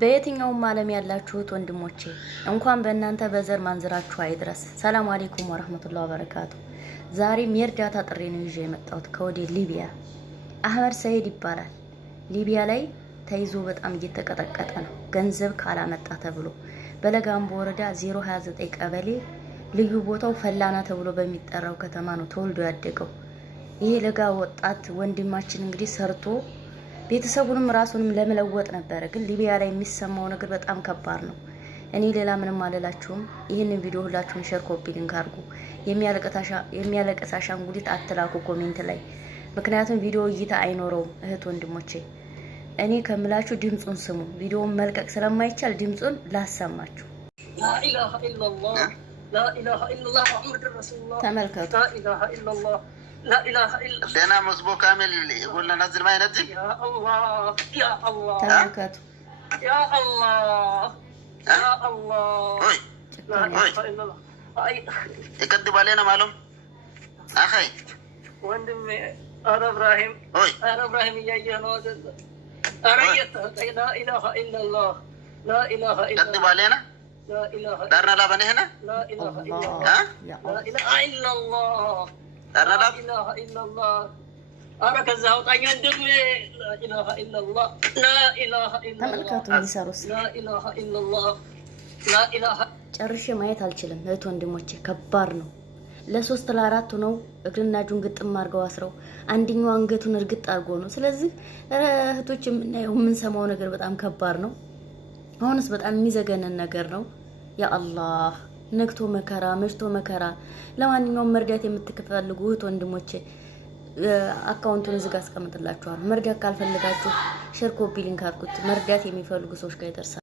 በየትኛውም ዓለም ያላችሁት ወንድሞቼ እንኳን በእናንተ በዘር ማንዝራችሁ አይድረስ። ሰላም አለይኩም ወራህመቱላሂ ወበረካቱ። ዛሬም የእርዳታ ጥሪ ነው ይዤ የመጣሁት ከወደ ሊቢያ። አህመድ ሰይድ ይባላል። ሊቢያ ላይ ተይዞ በጣም እየተቀጠቀጠ ነው፣ ገንዘብ ካላመጣ ተብሎ። በለጋምቦ ወረዳ 029 ቀበሌ ልዩ ቦታው ፈላና ተብሎ በሚጠራው ከተማ ነው ተወልዶ ያደገው። ይሄ ለጋ ወጣት ወንድማችን እንግዲህ ሰርቶ ቤተሰቡንም ራሱንም ለመለወጥ ነበረ። ግን ሊቢያ ላይ የሚሰማው ነገር በጣም ከባድ ነው። እኔ ሌላ ምንም አልላችሁም። ይህንን ቪዲዮ ሁላችሁም ሼር፣ ኮፒ ሊንክ አድርጉ። የሚያለቅስ አሻንጉሊት አትላኩ ኮሜንት ላይ፣ ምክንያቱም ቪዲዮ እይታ አይኖረውም። እህት ወንድሞቼ እኔ ከምላችሁ ድምጹን ስሙ። ቪዲዮውን መልቀቅ ስለማይቻል ድምጹን ላሰማችሁ። ላኢላሃ ኢላላህ ላኢላሃ ኢላላህ ሙሐመዱር ረሱሉላህ ተመልከቱ። ላኢላሃ ኢላላህ لا إله إلا الله. لنا مصبوح كامل يقول نزل ما ينزل. يا الله يا الله تباركته. يا الله يا الله. هوي لا إله إلا الله. يكذب علينا معلوم أخي. وندمي أنا إبراهيم. هوي أنا إبراهيم يا نوز. أريت لا إله إلا الله لا إله إلا الله. يكذب علينا. لا إله. دارنا لا بني هنا. لا إله إلا الله. لا إله إلا الله. دارنا لا. لا إله إلا الله. أنا كذا وطعني عندي لا إله إلا الله لا إله إلا الله. ተመልከቱ የሚሰሩት። لا إله إلا الله لا إله. ጨርሼ ማየት አልችልም እህት ወንድሞቼ፣ ከባድ ነው። ለሶስት ለአራት ነው እግርና እጁን ግጥም አድርገው አስረው፣ አንደኛው አንገቱን እርግጥ አድርጎ ነው። ስለዚህ እህቶች የምናየው የምንሰማው ነገር በጣም ከባድ ነው። አሁንስ በጣም የሚዘገነን ነገር ነው። ያ አላህ ነግቶ መከራ መሽቶ መከራ። ለማንኛውም መርዳት የምትፈልጉ እህት ወንድሞቼ አካውንቱን እዚህ ጋር አስቀምጥላችኋለሁ። መርዳት ካልፈልጋችሁ ሼር፣ ኮፒ ሊንክ አድርጉት። መርዳት የሚፈልጉ ሰዎች ጋር ይደርሳል።